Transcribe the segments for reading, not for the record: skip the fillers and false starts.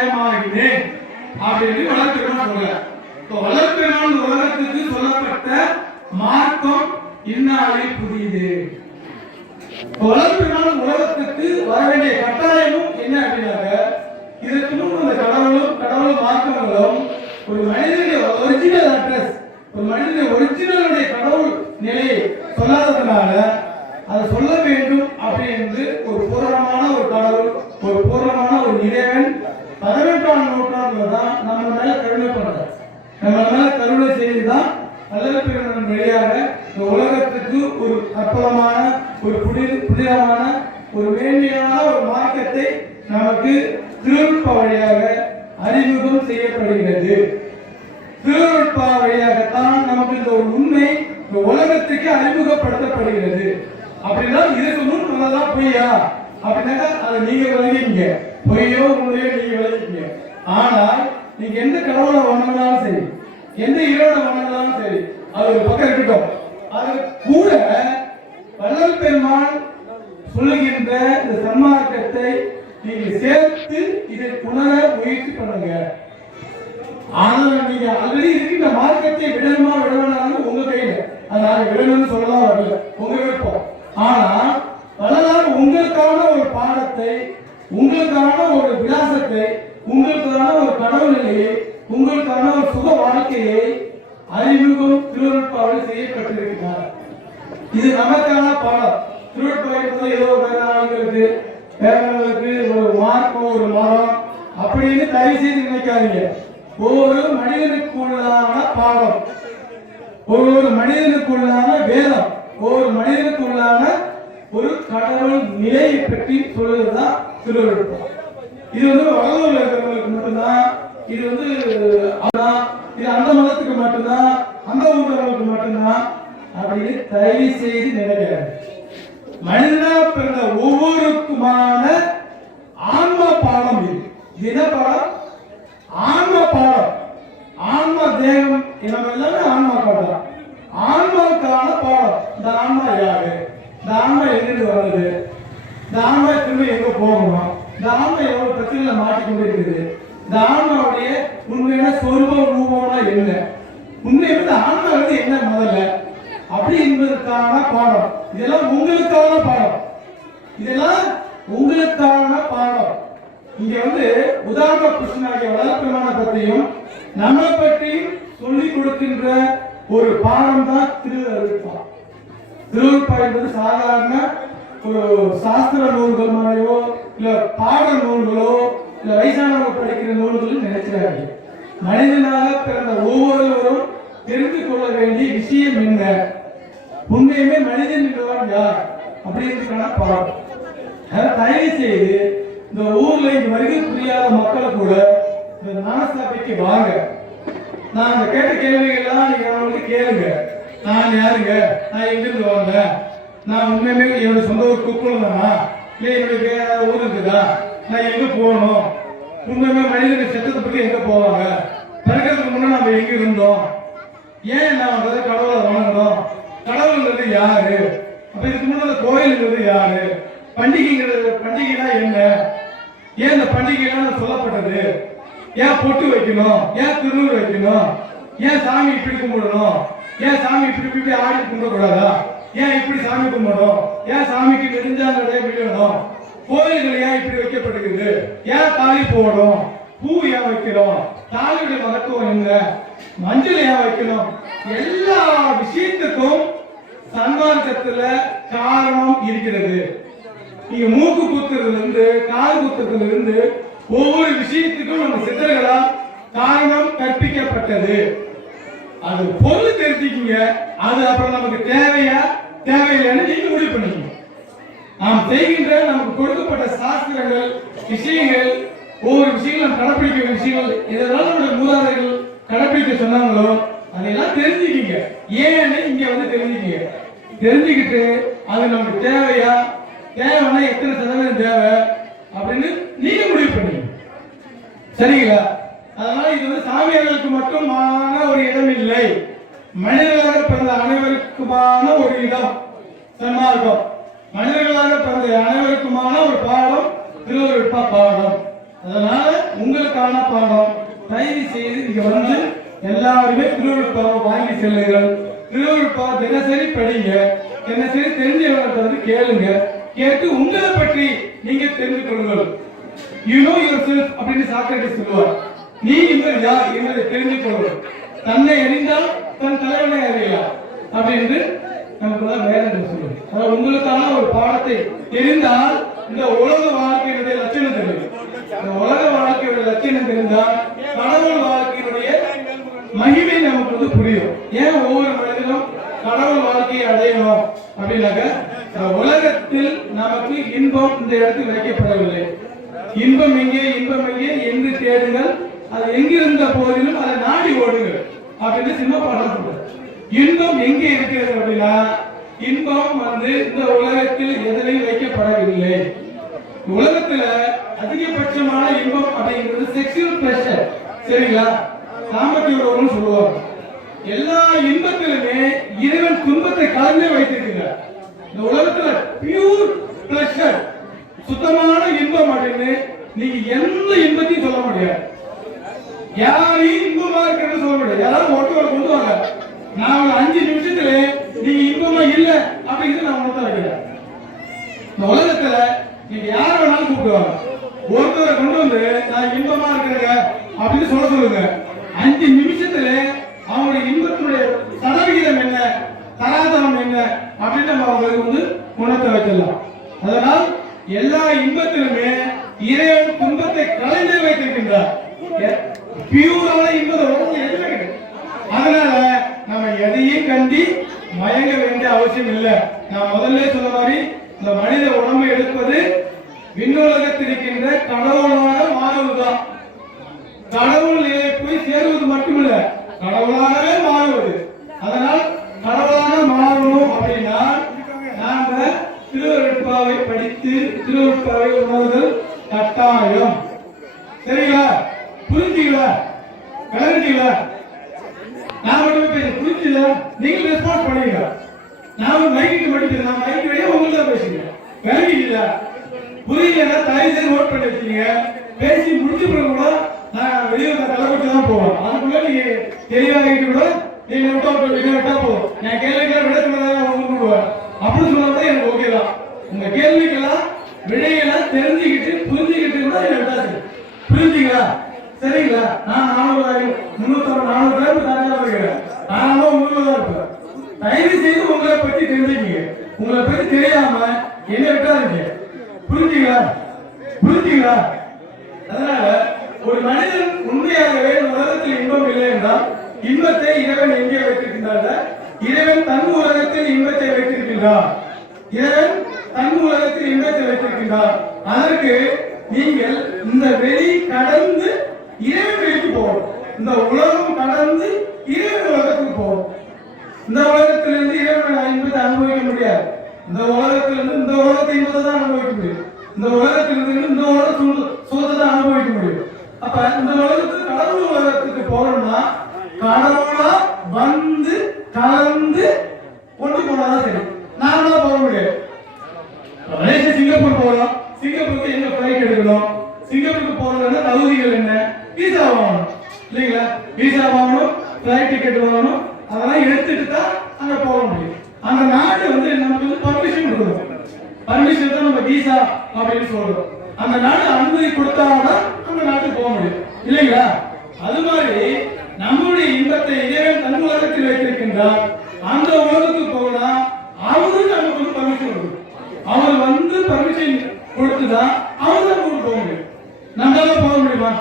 மயமாகினேன் அப்படின்னு வளர்ப்பெருமான் சொல்ற. வளர்ப்பெருமான் உலகத்துக்கு சொல்லப்பட்ட மார்க்கம் இந்நாளில் புதியது. வளர்ப்பெருமான் உலகத்துக்கு வர வேண்டிய கட்டாயமும் என்ன அப்படின்னாக்க, இதற்கு முன் அந்த கடவுளும் மார்க்கங்களும் ஒரு மனிதனுடைய ஒரிஜினல் அட்ரஸ், ஒரு மனிதனுடைய ஒரிஜினலுடைய கடவுள் நிலையை சொல்லாததுனால அதை சொல்ல வேண்டும் அப்படின்னு ஒரு பூரணமான ஒரு கடவுள், ஒரு பூரணமான ஒரு இறைவன் 18ஆம் நூற்றாண்டுல தான் நம்ம மேல கருணை பண்றார். நம்ம மேல கருணை செய்துதான் வளர்ப்பெருமான் வழியாக இந்த உலகத்துக்கு ஒரு அற்புதமான ஒரு புனிதமான ஒரு மேன்மையான ஒரு மார்க்கத்தை நமக்கு திருநுட்ப வழியாக அறிமுகம் செய்யப்படுகிறது. திருநுட்ப வழியாகத்தான் நமக்கு இந்த ஒரு உண்மை இந்த உலகத்துக்கு அறிமுகப்படுத்தப்படுகிறது. அப்படின்னா இதுக்கு முன் நம்மதான் பொய்யா அப்படின்னாக்கா அதை நீங்க விளங்கிங்க, பொய்யோ உண்மையோ நீங்க விளங்கிங்க. ஆனால் நீங்க எந்த கடவுளை வணங்கினாலும் சரி, எந்த இறைவனை வணங்கினாலும் சரி, அது ஒரு பக்கம் இருக்கட்டும். அது கூட வள்ளல் பெருமான் சொல்லுகின்ற இந்த சன்மார்க்கத்தை நீங்க சேர்த்து இதை உணர முயற்சி பண்ணுங்க. ஆனா நீங்க ஆல்ரெடி இருக்கின்ற மார்க்கத்தை விடணுமா விடவேண்டாம் உங்க கையில, அதனால விடணும்னு சொல்லலாம் வரல, உங்க விருப்பம். ஆனா வள்ளலார் உங்களுக்கான ஒரு பாடத்தை, உங்களுக்கான ஒரு விலாசத்தை, உங்களுக்கான ஒரு கடவுள் நிலையை, உங்களுக்கான ஒரு சுக வாழ்க்கையை அறிமுகம் திருவள்ளுவர் செய்யப்பட்டிருக்கிறார். இது நமக்கான பாடம். திருவள்ளுவர் ஏதோ வேறங்களுக்கு ஒரு மார்க்கம் ஒரு மரம் அப்படின்னு தயவு செய்து நினைக்காதீங்க. ஒவ்வொரு மனிதனுக்குள்ளான பாடம், ஒவ்வொரு மனிதனுக்குள்ளான வேதம், ஒவ்வொரு மனிதனுக்குள்ளான ஒரு கடவுள் நிலையை பற்றி சொல்லுவதுதான் திருவள்ளுவர். இது வடலூர்ல இருக்கிறவங்களுக்கு மட்டும்தான், இது இது அந்த மதத்துக்கு மட்டும்தான், அந்த ஊர்களுக்கு மட்டும்தான் அப்படின்னு தயவு செய்து நினைக்கிறார். மனிதனா பிறந்த ஒவ்வொருக்குமான ஆன்ம பாடம் இது. என்ன பாடம்? ஆன்ம பாடம். ஆன்ம தேகம் எல்லாமே ஆன்மா பாடம். ஆன்மாவுக்கான பாடம். இந்த ஆன்மா யாரு, இந்த ஆன்மா எங்கிருந்து வருது, இந்த ஆன்மா திரும்ப எங்க போகணும், இந்த ஆன்மா எவ்வளவு பிரச்சனைகளை மாட்டிக்கொண்டு இருக்குது, இந்த ஆன்மாவுடைய உண்மையான சொருப ரூபம்னா என்ன, உண்மையான ஆன்மா என்ன முதல்ல அப்படி என்பதற்கான பாடம். இதெல்லாம் உங்களுக்கான பாடம், இதெல்லாம் உங்களுக்கான பாடம். இங்க உதாரண புருஷனாகிய வளர்ப்பெருமானை பற்றியும் நம்மை பற்றியும் சொல்லிக் கொடுக்கின்ற ஒரு பாடம் தான் திருவருட்பா. திருவருட்பா என்பது சாதாரண ஒரு சாஸ்திர நூல்கள் மாதிரியோ இல்ல பாட நூல்களோ இல்ல வயசானவங்க படிக்கிற நூல்கள் நினைச்சாங்க. மனிதனாக பிறந்த ஒவ்வொருவரும் தெரிந்து கொள்ள வேண்டிய விஷயம் என்ன, உண்மையுமே மனிதன் என்பவன் யார் அப்படின்றதுக்கான பாடம். தயவு செய்து இந்த ஊர்ல இங்க வருகை புரியாத மக்களை கூட இந்த ஞானசபைக்கு வாங்க. நான் இந்த கேட்ட கேள்விகள்லாம் நீங்க அவங்களுக்கு கேளுங்க. நான் யாருங்க, நான் எங்கிருந்து வந்தேன், நான் உண்மையுமே என்னோட சொந்த ஊர் குக்குளம் தானா, இல்லை என்னுடைய வேற ஊர் இருக்குதா, நான் எங்க போகணும், உண்மையுமே மனிதனுக்கு செத்தத்தை பற்றி எங்க போவாங்க, பிறக்கிறதுக்கு முன்னாடி நம்ம எங்க இருந்தோம், ஏன் நான் கடவுளை வணங்கணும், கடவுள்ங்கிறது யாரு, அப்ப இதுக்கு முன்னாடி கோயிலுங்கிறது யாரு, பண்டிகைனா என்ன, ஏன் இந்த பண்டிகைலாம் சொல்லப்பட்டது, ஏன் பொட்டு வைக்கணும், ஏன் திருநூறு வைக்கணும், ஏன் சாமி இப்படி கும்பிடணும், ஏன் சாமி இப்படி ஆடி கும்பிடக்கூடாதா, ஏன் இப்படி சாமி கும்பிடணும், ஏன் சாமிக்கு நெடுஞ்சாலையே விடணும், கோயில்கள் ஏன் இப்படி வைக்கப்பட்டிருக்குது, ஏன் தாலி போடணும், பூ ஏன் வைக்கிறோம், தாலியுடைய மகத்துவம் என்ன, மஞ்சள் ஏன் வைக்கணும், எல்லா விஷயத்துக்கும் சன்மார்க்கத்துல காரணம் இருக்கிறது. நீங்க மூக்கு குத்துறதுல இருந்து கால் குத்துறதுல இருந்து ஒவ்வொரு விஷயத்துக்கும் நம்ம சித்தர்களால் காரணம் கற்பிக்கப்பட்டது. அது பொருள் தெரிஞ்சுக்கீங்க, அது அப்புறம் நமக்கு தேவையா தேவையில்லைன்னு நீங்க முடிவு பண்ணிக்கணும். நாம் செய்கின்ற நமக்கு கொடுக்கப்பட்ட சாஸ்திரங்கள் விஷயங்கள், ஒவ்வொரு விஷயங்களும் கடைப்பிடிக்க விஷயங்கள், இதெல்லாம் நம்முடைய மூதாதைகள் கடைப்பிடிக்க சொன்னாங்களோ அதெல்லாம் தெரிஞ்சுக்கீங்க. ஏன்னு இங்க தெரிஞ்சுக்கீங்க. தெரிஞ்சுக்கிட்டு அது நமக்கு தேவையா, தேவைன்னா எத்தனை சதவீதம் தேவை அப்படின்னு நீங்க முடிவு பண்ணீங்க. சரிங்களா? அதனால இது சாமியார்களுக்கு மட்டுமான ஒரு இடம் இல்லை, மனிதர்களாக பிறந்த அனைவருக்குமான ஒரு இடம் சன்மார்க்கம். மனிதர்களாக பிறந்த அனைவருக்குமான ஒரு பாடம் திருவருட்பா பாடம். அதனால உங்களுக்கான பாடம். தயவு செய்து இங்க வந்து எல்லாருமே திருவள்ளுவர் வாங்கி செல்லுங்கள். திருவள்ளுவர் தினசரி படிங்க. தினசரி தெரிஞ்சவங்கள்ட்ட வந்து கேளுங்க. கேட்டு உங்களை பற்றி நீங்க தெரிந்து கொள்ளுங்கள். யூ நோ யுவர் செல்ஃப் அப்படின்னு சாக்ரட்டிஸ் சொல்லுவார். நீ இவர் யார் என்பதை தெரிந்து கொள்ளுங்கள். தன்னை அறிந்தால் தன் தலைவனை அறியலாம் அப்படின்னு நமக்கு வேற சொல்லுவோம். அதாவது உங்களுக்கான ஒரு பாடத்தை தெரிந்தால் இந்த உலக வாழ்க்கையினுடைய லட்சணம் தெரியும். இந்த உலக வாழ்க்கையுடைய லட்சணம் தெரிந்தால் கடவுள் வாழ்க்கையினுடைய மகிமை நமக்கு வந்து புரியும். ஏன் ஒவ்வொரு மனிதனும் கடவுள் வாழ்க்கையை அடையணும் அப்படின்னாக்க உலகத்தில் நமக்கு இன்பம் இந்த இடத்தில் வைக்கப்படவில்லை. இன்பம் எங்கே என்று தேடுங்கள், அது எங்கிருந்த போதிலும் அதை நாடி ஓடுங்கள் அப்படின்னு சின்ன பாடம் சொல்றாரு. இன்பம் எங்கே இருக்கிறது அப்படின்னா, இன்பம் வந்து இந்த உலகத்தில் எதிலையும் வைக்கப்படவில்லை. உலகத்துல அதிகபட்சமான இன்பம் அப்படிங்கிறது செக்ஷுவல் பிளஷர். சரிங்களா? சாமர்த்திய உறவுன்னு சொல்லுவாங்க. எல்லா இன்பத்திலுமே இறைவன் துன்பத்தை கலந்தே வைத்திருக்கிறார். இந்த உலகத்துல பியூர் பிளஷர், சுத்தமான இன்பம் அப்படின்னு நீங்க எந்த இன்பத்தையும் சொல்ல முடியாது. யாரையும் இன்பமா இருக்கிறது சொல்ல முடியாது. யாராவது ஒட்டுவரை கொண்டு வாங்க, நான் 5 நிமிஷத்துல நீங்க இன்பமா இல்ல அப்படிங்கிறது நான் உணர்த்த வைக்கிறேன். இந்த உலகத்துல நீங்க யார வேணாலும் கூப்பிடுவாங்க. ஒருத்தரை கொண்டு வந்து நான் இன்பமா இருக்கிறேங்க அப்படின்னு சொல்லுங்க. 5 நிமிஷத்துல அவங்களுடைய இன்பத்தினுடைய சதவிகிதம் என்ன, தராதரம் என்ன அப்படின்னு நம்ம அவங்களுக்கு வந்து உணர்த்த வைக்கலாம். அதனால் எல்லா இன்பத்திலுமே இறைவன் துன்பத்தை கலைந்து வைத்திருக்கின்றார். பியூரான இன்பத்தை எதுவுமே கிடையாது. அதனால நம்ம எதையும் கண்டி மயங்க வேண்டிய அவசியம் இல்லை. நான் முதல்ல சொன்ன மாதிரி இந்த மனித உடம்பை எடுப்பது விண்ணுலகத்தில் இருக்கின்ற கடவுளாக மாறுவதுதான். கடவுள் நிலை போய் சேருவது மட்டுமில்ல, கடவுளாகவே மாறுவது. அதனால் கடவுளாக மாறணும் அப்படின்னா நாம திருவருட்பாவை படித்து திருவருட்பாவை உணர்தல் கட்டாயம். சரிங்களா? புரிஞ்சுங்களா? கலந்துட்டீங்களா? நான் மட்டும் புரிஞ்சுல நீங்க ரெஸ்பான்ஸ் பண்ணுவீங்க. நான் மைக்கு மட்டும் நான் மைக்கு வழியா உங்கள்ட்ட பேசுகிறேன். விளங்கிட்டீங்களா? புரியலன்னா தயவு செய்து நோட் பண்ணி வச்சுக்கீங்க. பேசி முடிஞ்ச பிறகு கூட நான் வெளியே தலைப்பட்டு தான் போவோம். அதுக்குள்ள நீங்க தெளிவாகிட்டு கூட நீங்க விட்டா போதும். நான் கேள்விக்கெல்லாம் விட சொன்னதாக உங்களுக்கு கொடுவேன். அப்படின்னு சொன்னா எனக்கு ஓகே தான். உங்க கேள்விக்கெல்லாம் விடையெல்லாம் தெரிஞ்சுக்கிட்டு புரிஞ்சுக்கிட்டு கூட என்ன விட்டாச்சு. புரிஞ்சுங்களா? சரிங்களா? நான் 400 பேருக்கு தனியாக இருக்கிறேன். நானும் உங்களுக்கு தான் இருப்பேன். தயவு செய்து உங்களை பற்றி தெரிஞ்சுக்கீங்க. உங்களை பற்றி தெரியாம என்ன விட்டாதீங்க. புரிஞ்சுங்களா? அதனால ஒரு மனிதன் உண்மையாகவே உலகத்தில் இன்பம் இல்லை என்றால் இன்பத்தை இறைவன் எங்கே வைத்திருக்கின்றார்? இறைவன் தன் உலகத்தில் இன்பத்தை வைத்திருக்கின்றார். இறைவன் தன் உலகத்தில் இன்பத்தை வைத்திருக்கின்றார். அதற்கு நீங்கள் இந்த வெளி கடந்து இறைவன் வெளிக்கு போகணும். இந்த உலகம் கடந்து இறைவன் உலகத்துக்கு போகணும். இந்த உலகத்திலிருந்து இறைவன் இன்பத்தை அனுபவிக்க முடியாது. இந்த உலகத்திலிருந்து இந்த உலகத்தை இன்பத்தை தான் அனுபவிக்க முடியும். இந்த உலகத்திலிருந்து இந்த உலக சுகத்தை தான் அனுபவிக்க முடியும். அப்ப இந்த உலகத்துக்கு கடவுள் உலகத்துக்கு போகணும்னா கடவுளா வந்து கலந்து கொண்டு போனாதான் சரி. நாமளா போக முடியாது. சிங்கப்பூர் போகலாம். சிங்கப்பூருக்கு எங்க பிளைட் எடுக்கணும்? சிங்கப்பூருக்கு போறதுன்னா தகுதிகள் என்ன? வீசா வாங்கணும் இல்லைங்களா? வீசா வாங்கணும், பிளைட் டிக்கெட் வாங்கணும். அதெல்லாம் எடுத்துட்டு தான் அங்க போக முடியும். அந்த நாடு வந்து நமக்கு வந்து பர்மிஷன் கொடுக்கும். பர்மிஷன் தான் நம்ம வீசா அப்படின்னு சொல்றோம். அந்த நாடு அனுமதி கொடுத்தாதான் அந்த நாட்டுக்கு போக முடியும் இல்லைங்களா? அது மாதிரி நம்முடைய இன்பத்தை இறைவன் தன் உலகத்தில் வைத்திருக்கின்றார். அந்த உலகத்துக்கு போனா அவரு நமக்கு வந்து பர்மிஷன் கொடுக்கும். அவர் வந்து பர்மிஷன் கொடுத்துதான் அவர் தான் ஊருக்கு போக முடியும். நம்மளால போக முடியுமா?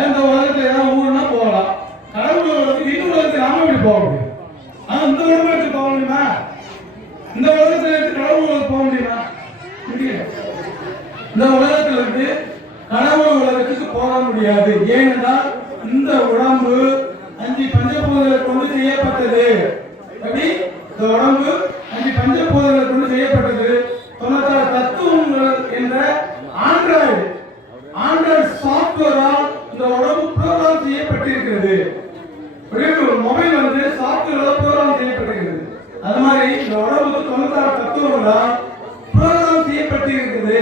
எந்த உலகத்துல ஏதாவது ஊருன்னா போகலாம். கடவுள் உலகத்துக்கு இன்னும் உலகத்துக்கு நாம எப்படி போக முடியும்? ஆனா இந்த உலகத்துக்கு போக முடியுமா? இந்த உலகத்துல இருந்து கடவுள் உலகத்துக்கு போக முடியுமா? முடியாது. இந்த உலகத்துல இருந்து கடவுள் உலகத்துக்கு போக முடியாது. ஏனென்றால் இந்த உடம்பு 5 பஞ்சபூதங்களை கொண்டு செய்யப்பட்டது. எப்படி? இந்த உடம்பு 5 பஞ்சபூதங்களை கொண்டு செய்யப்பட்டது. 96 தத்துவங்கள் என்ற ஆண்ட்ராய்டு சாப்ட்வேரால் இந்த உடம்பு ப்ரோக்ராம் செய்யப்பட்டிருக்கிறது. மொபைல் வந்து சாப்ட்வேரால் ப்ரோக்ராம் செய்யப்பட்டிருக்கிறது. அது மாதிரி இந்த உடம்புக்கு 96 தத்துவங்களால் ப்ரோக்ராம் செய்யப்பட்டிருக்கிறது.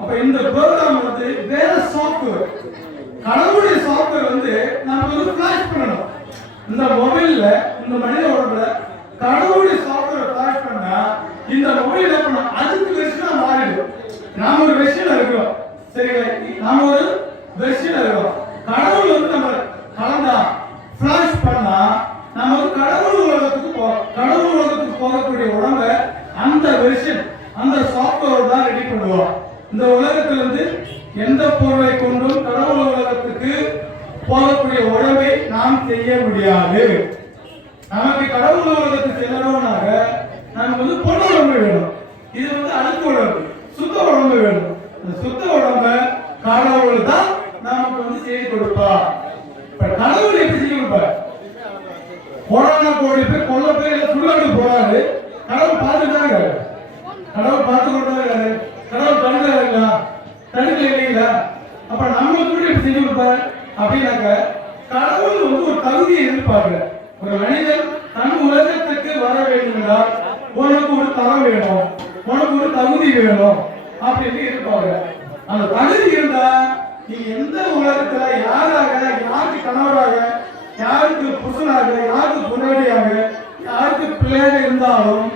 அப்ப இந்த ப்ரோக்ராம் வந்து வேற சாப்ட்வேர் இந்த மொபைல்ல இந்த மனித உடம்புல கடவுளுடைய சாஃப்ட்வேர் ஃபிளாஷ் பண்ணா இந்த மொபைல் என்ன பண்ணும்? அதுக்கு வெர்ஷனா மாறிடும். நாம ஒரு வெர்ஷன்ல இருக்கிறோம், சரிங்களா? நாம ஒரு வெர்ஷன்ல இருக்கிறோம். கடவுள் வந்து நம்ம கலந்தா ஃபிளாஷ் பண்ணா நம்ம கடவுள் உலகத்துக்கு கடவுள் உலகத்துக்கு போகக்கூடிய உடம்ப அந்த வெர்ஷன் அந்த சாஃப்ட்வேர் தான் ரெடி பண்ணுவோம். இந்த உலகத்துல இருந்து எந்த பொருளை கொண்டும் கடவுள் உலகத்துக்கு போகக்கூடிய உடம்பை நாம் செய்ய முடியாது. நமக்கு கடவுள் உலகத்துக்கு செல்லணும்னாக நமக்கு வந்து பொண்ணு உடம்பு வேணும். இது வந்து அழுக்கு உடம்பு, சுத்த உடம்பு வேணும். இந்த சுத்த உடம்ப கடவுள் தான் நமக்கு வந்து செய்து கொடுப்பா. இப்ப கடவுள் எப்படி செய்ய கொடுப்பார்? கொரோனா கோடி பேர் கொல்ல பேர் இல்ல சுடுகாடு போறாரு, கடவுள் பார்த்துட்டாங்க. கடவுள் பார்த்து கொண்டாரு. கடவுள் தடுக்கிறாங்களா? தடுக்கல இல்லைங்களா? அப்ப நம்ம கூட எப்படி செஞ்சு கொடுப்பாரு அப்படின்னாக்க கடவுள் வந்து ஒரு தகுதியை எதிர்பார்க்கல. ஒரு மனிதன் தன் உலகத்துக்கு வர வேண்டும் என்றால் உனக்கு ஒரு தரம் வேணும், உனக்கு ஒரு தகுதி வேணும் அப்படின்னு எதிர்பார்க்கல. அந்த தகுதி இருந்தா நீ எந்த உலகத்துல யாராக, யாருக்கு கணவராக, யாருக்கு புருஷனாக, யாருக்கு பொன்னாடியாக, யாருக்கு பிள்ளையாக இருந்தாலும்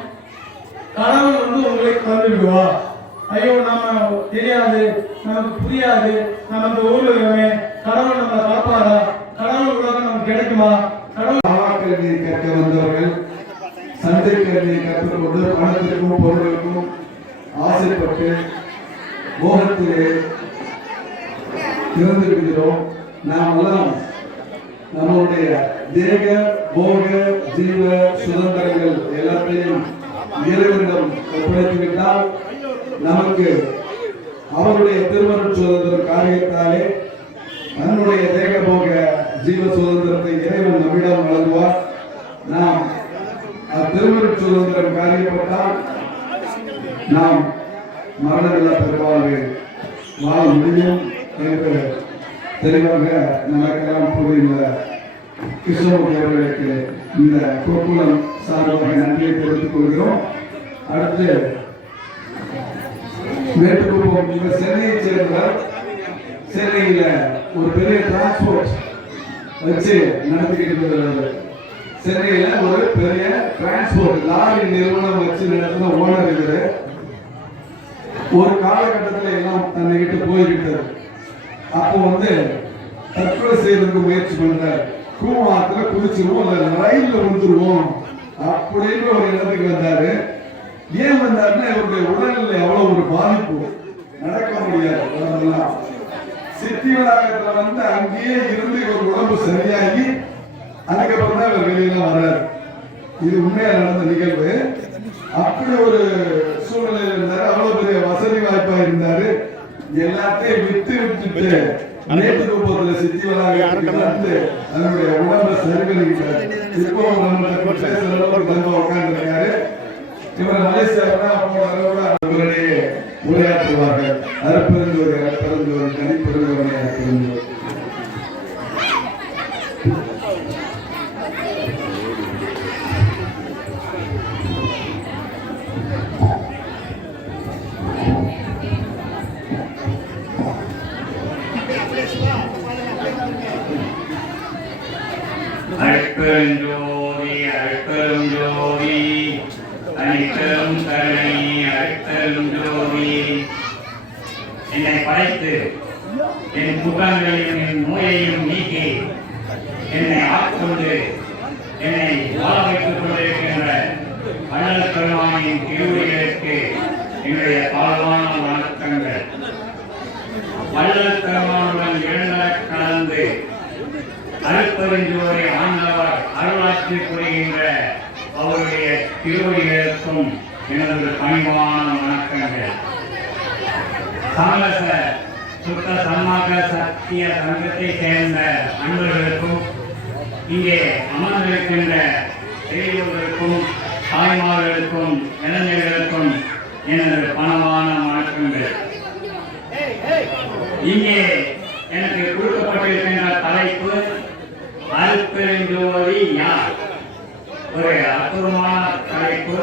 கடவுள் வந்து உங்களை தந்துடுவா. ஐயோ நம்ம தெரியாது, நமக்கு புரியாது, நம்ம இந்த ஊர்ல இருக்கவே கடவுள் நம்ம காப்பாரா, கடவுள் உலகம் நமக்கு கிடைக்குமா? கடவுள் கல்வி கற்க வந்தவர்கள் சந்தை கல்வியை கற்றுக்கொண்டு பணத்திற்கும் பொருளுக்கும் ஆசைப்பட்டு மோகத்திலே இருந்து விடுகிறோம். நாம் எல்லாம் நம்முடைய தேக போக ஜீவ சுதந்திரங்கள் எல்லாத்தையும் இறைவனிடம் ஒப்படைத்துவிட்டால் நமக்கு அவருடைய திருமண சுதந்திர காரியத்தாலே நம்முடைய தேக போக ஜீவ சுதந்திரத்தை இறைவன் நம்மிடம் வழங்குவார். நாம் திருமண சுதந்திரம் காரியப்பட்டால் நாம் மரணமில்லா பெருவாழ்வு வாழ முடியும் என்று தெளிவாக நமக்கெல்லாம் கூறியுள்ள கிருஷ்ணமூர்த்தி அவர்களுக்கு இந்த கோகுலம் சார்பாக நன்றியை தெரிவித்துக் கொள்கிறோம். அடுத்து மேட்டுக்குப்பம் இவர் சென்னையை சேர்ந்தவர். சென்னையில ஒரு பெரிய டிரான்ஸ்போர்ட் வச்சு நடத்திக்கிட்டு இருக்கிறார். சென்னையில ஒரு பெரிய டிரான்ஸ்போர்ட் லாரி நிறுவனம் வச்சு நடத்தின ஓனர் இவரு. ஒரு காலகட்டத்தில் எல்லாம் தன்னை விட்டு போய்விட்டார். அப்போ வந்து தற்கொலை செய்யறதுக்கு முயற்சி பண்றார். கூவாத்துல குதிச்சிருவோம் இல்ல ரயில்ல விழுந்துருவோம் அப்படின்னு ஒரு இடத்துக்கு வந்தாரு. ஏன் வந்தாருன்னா இவருடைய உடல்நிலை எவ்வளவு ஒரு பாதிப்பு, நடக்க முடியாது. சித்தி வளாகத்துல வந்து அங்கேயே இருந்து இவர் உடம்பு சரியாகி அதுக்கப்புறம் தான் இவர் வெளியில வர்றாரு. இது உண்மையா நடந்த நிகழ்வு. அப்படி ஒரு சூழ்நிலையில் இருந்தாரு. அவ்வளவு பெரிய வசதி வாய்ப்பா இருந்தாரு. எல்லாத்தையும் விட்டுட்டு நேற்றுக்குப்பத்துல சித்தி வளாகத்துக்கு வந்து அதனுடைய உடம்பை சரி பண்ணிக்கிட்டாரு. இப்போ நம்ம உட்கார்ந்து இவர் மலேசியாவுடைய உரையாற்றுவார்கள். அற்பெருந்தோர் அற்பெருந்தோர் தனிப்பெருந்தோரை அற்பெருந்தோர். அற்பெருஞ்சோதி அற்பெருஞ்சோதி அனைத்தரும் கருணை அற்பெருஞ்சோதி. என்னை படைத்து என் குற்றங்களையும் என் நோயையும் நீக்கி என்னை ஆட்கொண்டு என்னை வாழ வைத்துக் கொண்டிருக்கின்ற அண்ணல் பெருமானின் திருவுரைகளுக்கு என்னுடைய பாலமான வணக்கங்கள். வள்ளல் பெருமானுடன் எழுந்த கலந்து அற்பெருஞ்சோதி ஆண்டவர் அருளாட்சி புரிகின்ற அவருடைய திருவடிகளுக்கும் எனது பணிவான வணக்கங்கள். சமரச சுத்த சன்மாக சத்திய சங்கத்தை சேர்ந்த அன்பர்களுக்கும் இங்கே அமர்ந்திருக்கின்ற பெரியவர்களுக்கும் தாய்மார்களுக்கும் இளைஞர்களுக்கும் எனது பணமான வணக்கங்கள். இங்கே எனக்கு கொடுக்கப்பட்டிருக்கின்ற தலைப்பு அற்பெருஞ்சோதி யார்? ஒரு அற்புதமான தலைப்பு.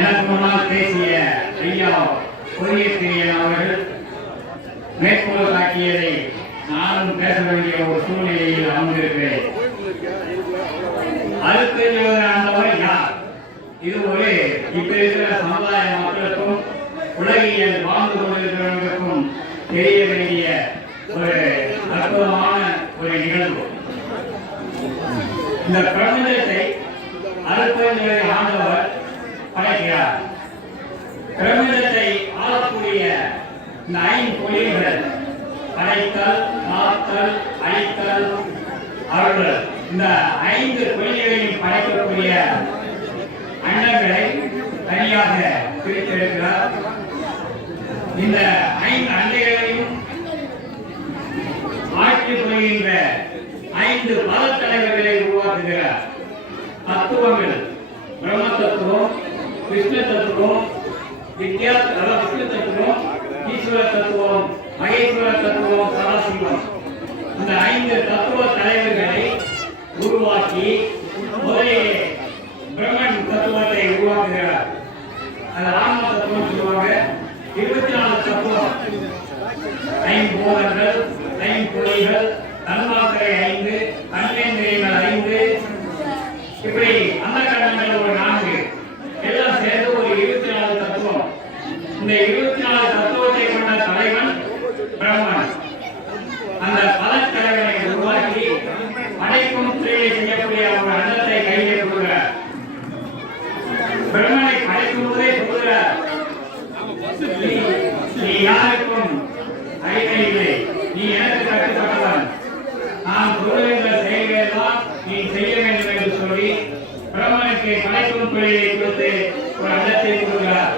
எனக்கு முன்னால் பேசிய ஐயா பொறியியல் அவர்கள் மேற்கோள் காட்டியதை நானும் பேச வேண்டிய ஒரு சூழ்நிலையில் அமர்ந்திருக்கிறேன். அறுபத்தஞ்சு ஆண்டவர் யார்? இது ஒரு இப்ப இருக்கிற சமுதாய மக்களுக்கும் உலகியல் வாழ்ந்து கொண்டிருக்கிறவர்களுக்கும் தெரிய வேண்டிய ஒரு அற்புதமான ஒரு நிகழ்வு. இந்த பிரபஞ்சத்தை அறுபத்தஞ்சு ஆண்டவர் படைக்கிறார். பிரபஞ்சத்தை ஆளக்கூடிய இந்த 5 பொறிகள் படைத்தல், காத்தல், அழித்தல், அருள், இந்த 5 பொறிகளையும் படைக்கக்கூடிய அண்டங்களை தனியாக பிரித்தெடுக்கிறார். இந்த 5 அண்டைகளையும் ஆட்சி புரிகின்ற 5 பதத்தலைவர்களை உருவாக்குகிறார். தத்துவங்கள் பிரம்ம தத்துவம், விஷ்ணு தத்துவம், வித்யா விஷ்ணு தத்துவம், ஈஸ்வர தத்துவம், மகேஸ்வர தத்துவம், சதாசிவம், இந்த 5 தத்துவ தலைவர்களை உருவாக்கி முதலிலே பிரம்மன் தத்துவத்தை உருவாக்குகிறார். அது ஆன்ம தத்துவம் சொல்லுவாங்க. 24 தத்துவம், 5 பூதங்கள், 5 பொறிகள், தன்மாத்திரை 5, கண்மேந்திரியங்கள் 5, இப்படி அந்த கடன்கள் ஒரு 4, எல்லாம் சேர்ந்து ஒரு 24 தத்துவம். இந்த 24 தத்துவத்தை கொண்ட தலைவன் பிரம்மன். அந்த பதத்தலைவனை உருவாக்கி படைக்கும் தொழிலை செய்யக்கூடிய ஒரு அண்டத்தை கையில் கொடுக்கிறார். பிரம்மனை படைக்கும் போதே சொல்கிறார், நீ யாருக்கும் அடிமை இல்லை, நீ எனக்கு கட்டுப்பட்டவன், நான் சொல்லுகின்ற செயல்களெல்லாம் நீ செய்ய வேண்டும் என்று சொல்லி பிரம்மனுக்கு படைக்கும் தொழிலை கொடுத்து ஒரு அண்டத்தை கொடுக்கிறார்.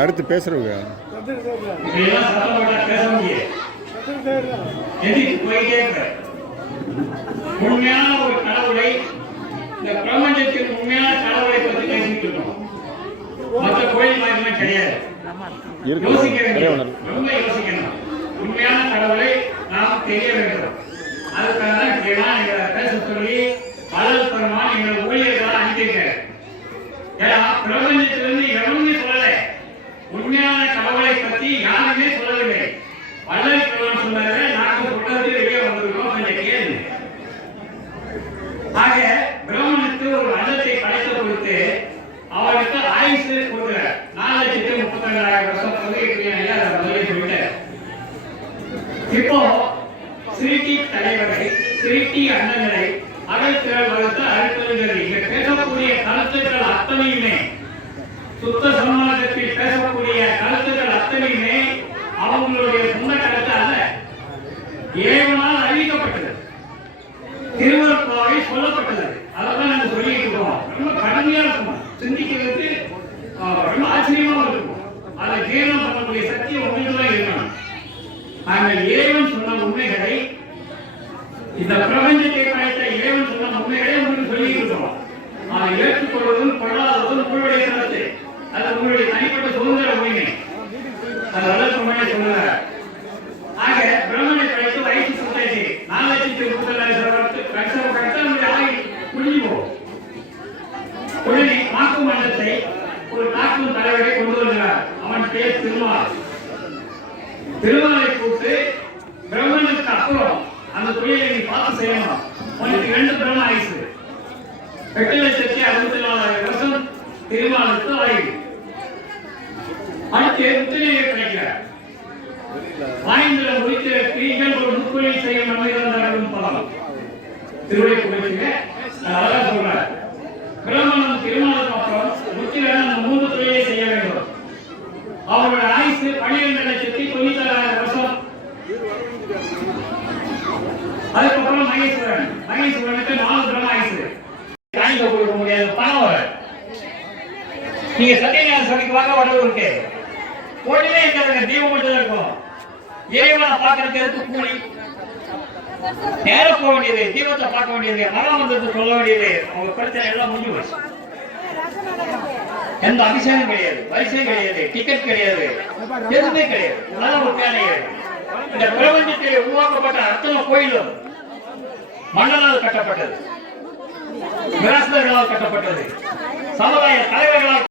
அடுத்து பேசுறவங்க இதெல்லாம் சத்தம் பேச முடியாது. எதிர்த்து போயிட்டே இருக்க உண்மையான ஒரு கடவுளை, இந்த பிரபஞ்சத்தின் உண்மையான கடவுளை பற்றி பேசிட்டு இருக்கோம். மற்ற கோயில் மாதிரிமே கிடையாது. யோசிக்க வேண்டும், ரொம்ப யோசிக்கணும். உண்மையான கடவுளை நாம் தெரிய வேண்டும். அதுக்காக தான் இப்படிலாம் பேச சொல்லி வள்ளல் பெருமான் எங்கள் ஊழியர்களாக அனுப்பியிருக்காரு. ஏன்னா பிரபஞ்சத்திலிருந்து எவனுமே சொல்லலை, உண்மையான கடவுளை பற்றி யாருமே சொல்லவில்லை. வள்ளல் பெருமான் சொன்னதை நாங்கள் சொல்றது வெளியே வந்திருக்கோம், கொஞ்சம் கேள்வி. ஆக பிரம்மனுக்கு ஒரு அண்டத்தை படைத்து கொடுத்து அவருக்கு ஆயுசு கொடுக்கிறார். 4,32,000 வருஷம் சொல்லிட்டார். இப்போ சிருஷ்டி தலைவரை, சிருஷ்டி அண்டங்களை அகழ்த்திறல் வகுத்து அறுத்தல்கிறது. இங்க பேசக்கூடிய கருத்துக்கள் அத்தனையுமே, சுத்த சமாஜத்தில் பேசக்கூடிய கருத்துக்கள் அத்தனையுமே அவங்களுடைய சொந்த கருத்து அல்ல, இறைவனால் அறிவிக்கப்பட்டது, திருவருட்பாவை சொல்லப்பட்டது. அதெல்லாம் நாங்கள் சொல்லிட்டு இருக்கோம். ரொம்ப கடுமையா இருக்கும், சிந்திக்கிறதுக்கு ரொம்ப ஆச்சரியமா இருக்கும். அதை ஜீரணம் பண்ணக்கூடிய சக்தி உங்களுக்கு தான் இருக்கணும். நாங்கள் இறைவன் சொன்ன உண்மைகளை, இந்த பிரபஞ்சத்தை படைத்த இறைவன் சொன்ன உண்மைகளை உங்களுக்கு சொல்லிட்டு இருக்கோம். அதை ஏற்றுக்கொள்வதும் கொள்ளாததும் உங்களுடைய கருத்து, அது உங்களுடைய தனிப்பட்ட சுதந்திர உரிமை. அது வளர்ப்புமையை சொல்லுவார். ஆக பிரம்மனை படைத்து வயசு சுத்தேசி 4,32,000 வருஷம் கழித்து நம்முடைய ஆயுள் முடிஞ்சு போகும். உடனே காக்கும் மண்டலத்தை ஒரு காக்கும் தலைவரை கொண்டு வருகிறார். அவன் பேர் திருமால். திருமாலை கூப்பிட்டு பிரம்மனுக்கு அப்புறம் அந்த தொழிலை நீ பார்த்து செய்யணும், உனக்கு 2 பிரம்ம ஆயுசு, 8,64,000 வருஷம் திருமாலுக்கு ஆயுள். அடுத்து முத்திரையை கிடைக்கிறார். வாய்ந்துள்ள முடித்திர தீகள் ஒரு முத்தொழில் செய்யும் நம்மை தரும் பலம். திருவிழை குறிப்பிங்க அழகா சொல்றார். பிரம்மனும் திருமாலுக்கு அப்புறம் முத்திரன் அந்த 3 தொழிலை செய்ய வேண்டும். அவரோட ஆயுசு 12,96,000 வருஷம். அதுக்கப்புறம் மகேஸ்வரன், மகேஸ்வரனுக்கு 4 பிரம்ம ஆயுசு. காணிக்க கொடுக்க முடியாது, பணம். நீங்க சத்தியஞான சபைக்கு வாங்க, வடவு இருக்கு, ஒண்ணுமே இருக்காதுங்க, தீபம் மட்டும் இருக்கும். இறைவனை பார்க்கறதுக்கு கூலி, நேரம் போக வேண்டியது, தீபத்தை பார்க்க வேண்டியது, மரம் வந்தது சொல்ல வேண்டியது, அவங்க பிரச்சனை எல்லாம் முடிஞ்சு போச்சு. எந்த அபிஷேகம் கிடையாது, வரிசையும் கிடையாது, டிக்கெட் கிடையாது, எதுவுமே கிடையாது. அதான் ஒரு வேலையாது. இந்த பிரபஞ்சத்தில் உருவாக்கப்பட்ட அத்தனை கோயிலும் மன்னரால் கட்டப்பட்டது, மிராஸ்தர்களால் கட்டப்பட்டது, சமுதாய தலைவர்களால்